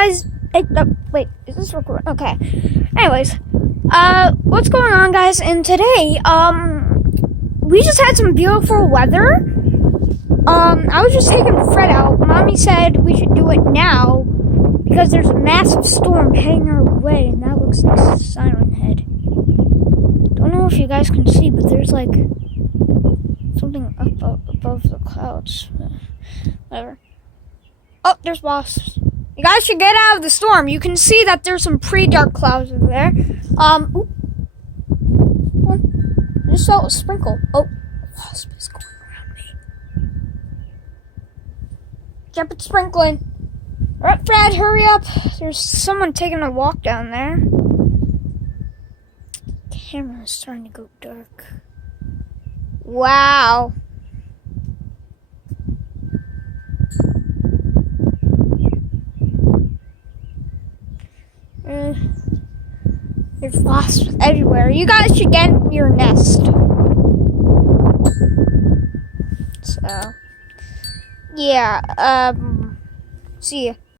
guys... wait, is this recording? Okay. Anyways, what's going on, guys? And today, we just had some beautiful weather. I was just taking Fred out. Mommy said we should do it now because there's a massive storm heading our way, and that looks like Siren Head. Don't know if you guys can see, but there's like something up above the clouds. Whatever. Oh, there's wasps. You guys should get out of the storm. You can see that there's some pre-dark clouds over there. Ooh. I just saw a sprinkle. Oh, a wasp is going around me. Yep, it's sprinkling. Alright, Fred, hurry up. There's someone taking a walk down there. The camera is starting to go dark. Wow. There's wasps everywhere. You guys should get in your nest. So, yeah, see ya.